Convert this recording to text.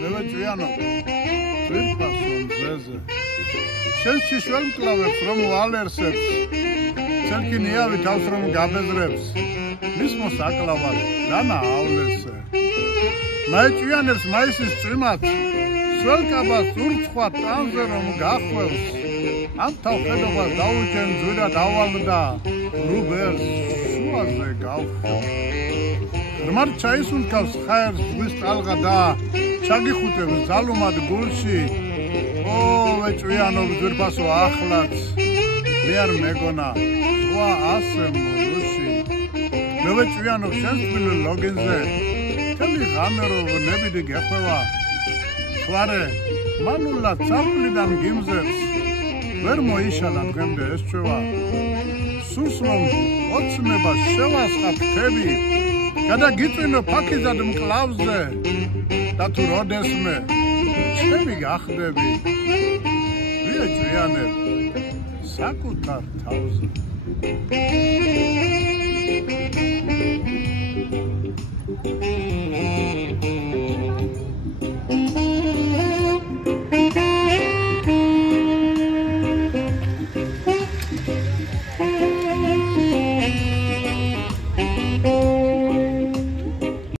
მე ჭიანო ძვირფასო მზეზე შენ შიშველ მკლავებს რომ ვალერსებს ცერკინიავი თავს რომ გაბეზრებს მის მოსაკლავად დანაავლესე მე ჭიანებს მაისის წვიმად სველკაბას ურცხვა ტანზე რომ გახვევს ამ თავხედობას დაუჭენ ძვირა დავალდა რუბერს შუაზე გავხო რმარ ჩაისუნთქავს ხაერს ზღვის ტალღა და ჩაგიხუტებს ძალუმად გულში ო ვეჭვიანო ძვირფასო ახლაც მე არ მეგონა სხვა ასე მოდუში მე ვეჭვიანო შენს თბილ ლოგინზე თელი ღამე რომ ნებიდი გეხვევა ხვარე მანულა წარვლიდან გიმზებს ვერ მოიშალა დღემდე ეს ჩვევა სურს რომ ოცნება შევასხა ფრთები გადაგიწვინო ფაქიზად მკლავზე და თუ როდესმე ჩემი გახდები ვიეჭვიანებ საკუთარ თავზე Thank you.